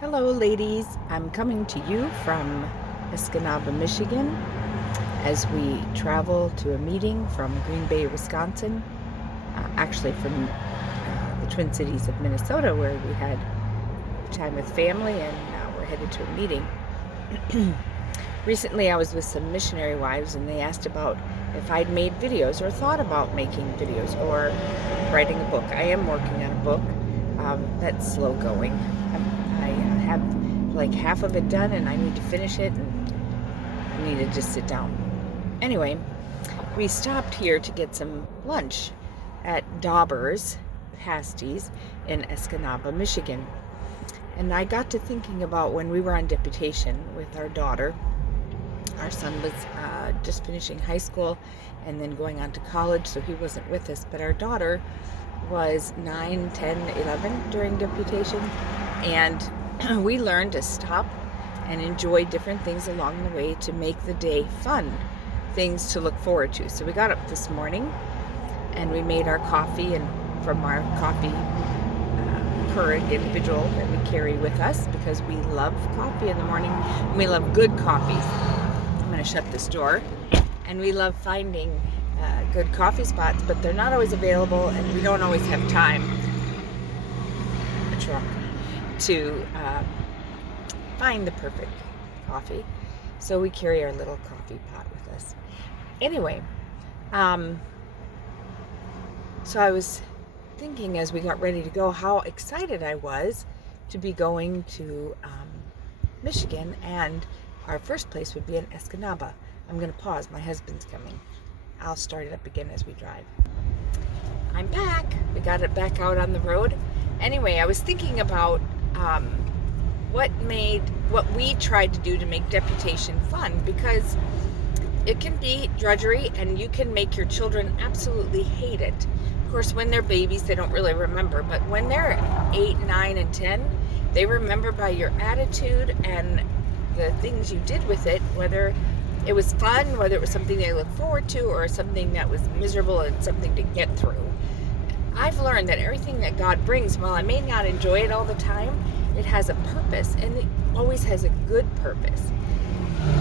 Hello, ladies. I'm coming to you from Escanaba, Michigan, as we travel to a meeting from Green Bay, Wisconsin, actually from the Twin Cities of Minnesota, where we had time with family, and we're headed to a meeting. Recently, I was with some missionary wives, and they asked about if I'd made videos or thought about making videos or writing a book. I am working on a book. That's slow going. I have like half of it done, and I need to finish it, and I need to just sit down. Anyway, we stopped here to get some lunch at Dauber's Pasties in Escanaba, Michigan. And I got to thinking about when we were on deputation with our daughter. Our son was just finishing high school and then going on to college, so he wasn't with us. But our daughter was 9, 10, 11 during deputation. And we learned to stop and enjoy different things along the way to make the day fun, things to look forward to. So we got up this morning and we made our coffee, and from our coffee Keurig individual that we carry with us, because we love coffee in the morning and we love good coffees. I'm going to shut this door. And we love finding good coffee spots, but they're not always available, and we don't always have time to find the perfect coffee. So we carry our little coffee pot with us. Anyway, so I was thinking as we got ready to go how excited I was to be going to Michigan, and our first place would be in Escanaba. I'm going to pause. My husband's coming. I'll start it up again as we drive. I'm back. We got it back out on the road. Anyway, I was thinking about what we tried to do to make deputation fun, because it can be drudgery and you can make your children absolutely hate it. Of course, when they're babies, they don't really remember, but when they're 8, 9, and 10, they remember by your attitude and the things you did with it, whether it was fun, whether it was something they look forward to, or something that was miserable and something to get through. I've learned that everything that God brings, while I may not enjoy it all the time, it has a purpose, and it always has a good purpose.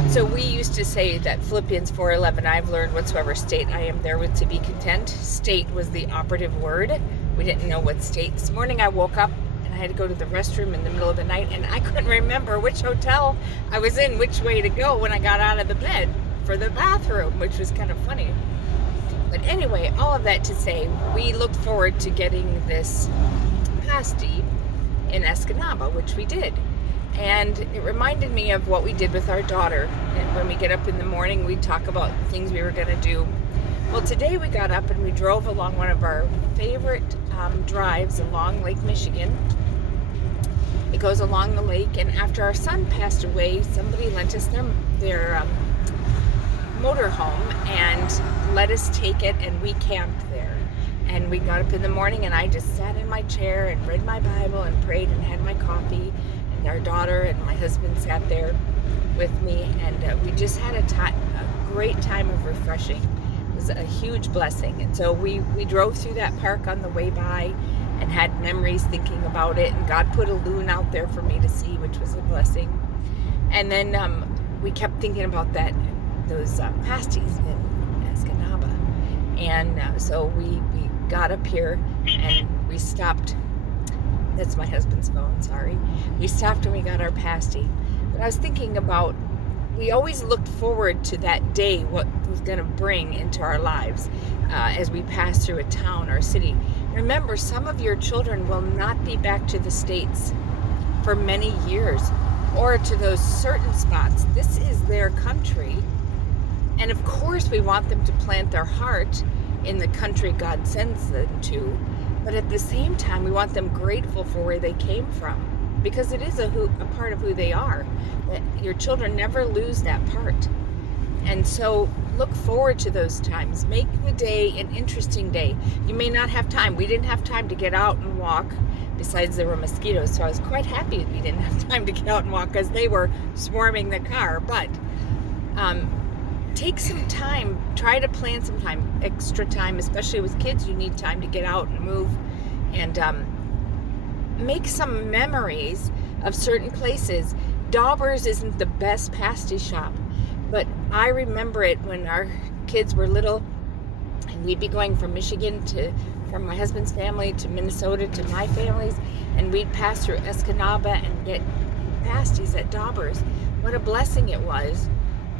So we used to say that Philippians 4:11, I've learned whatsoever state I am therewith to be content. State was the operative word. We didn't know what state. This morning I woke up and I had to go to the restroom in the middle of the night, and I couldn't remember which hotel I was in, which way to go when I got out of the bed for the bathroom, which was kind of funny. But anyway, all of that to say, we looked forward to getting this pasty in Escanaba, which we did. And it reminded me of what we did with our daughter. And when we get up in the morning, we talk about the things we were going to do. Well, today we got up and we drove along one of our favorite drives along Lake Michigan. It goes along the lake, and after our son passed away, somebody lent us their motorhome and let us take it, and we camped there. And we got up in the morning, and I just sat in my chair and read my Bible and prayed and had my coffee. And our daughter and my husband sat there with me, and we just had a great time of refreshing. It was a huge blessing. And so we drove through that park on the way by and had memories thinking about it. And God put a loon out there for me to see, which was a blessing. And then we kept thinking about those pasties in Escanaba. And so we got up here and we stopped. That's my husband's phone, sorry. We stopped and we got our pasty. But I was thinking about, we always looked forward to that day, what was going to bring into our lives as we pass through a town or a city. Remember, some of your children will not be back to the States for many years, or to those certain spots. This is their country. And of course, we want them to plant their heart in the country God sends them to. But at the same time, we want them grateful for where they came from, because it is a part of who they are. That your children never lose that part. And so look forward to those times. Make the day an interesting day. You may not have time. We didn't have time to get out and walk. Besides, there were mosquitoes, so I was quite happy we didn't have time to get out and walk, because they were swarming the car. But take some time, try to plan some time, extra time, especially with kids. You need time to get out and move, and make some memories of certain places. Dauber's isn't the best pasty shop, but I remember it when our kids were little, and we'd be going from Michigan from my husband's family to Minnesota to my family's, and we'd pass through Escanaba and get pasties at Dauber's. What a blessing it was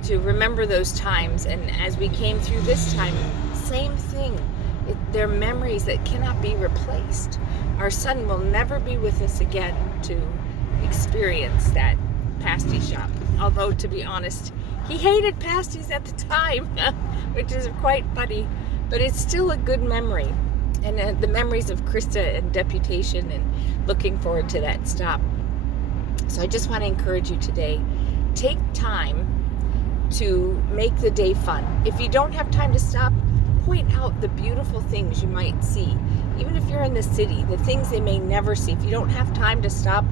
to remember those times. And as we came through this time, same thing. They're memories that cannot be replaced. Our son will never be with us again to experience that pasty shop. Although, to be honest, he hated pasties at the time, which is quite funny. But it's still a good memory. And the memories of Krista and deputation, and looking forward to that stop. So I just want to encourage you today, take time to make the day fun. If you don't have time to stop, point out the beautiful things you might see. Even if you're in the city, the things they may never see. If you don't have time to stop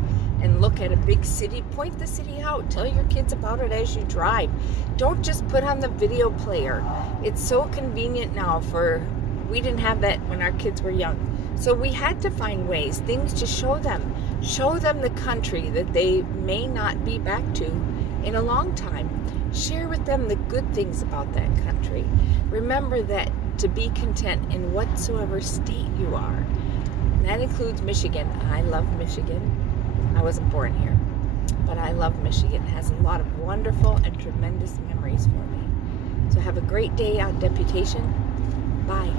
and look at a big city, point the city out. Tell your kids about it as you drive. Don't just put on the video player. It's so convenient now. We didn't have that when our kids were young. So we had to find ways, things to show them. Show them the country that they may not be back to in a long time. Share with them the good things about that country. Remember that to be content in whatsoever state you are. And that includes Michigan. I love Michigan. I wasn't born here, but I love Michigan. It has a lot of wonderful and tremendous memories for me. So have a great day on deputation. Bye.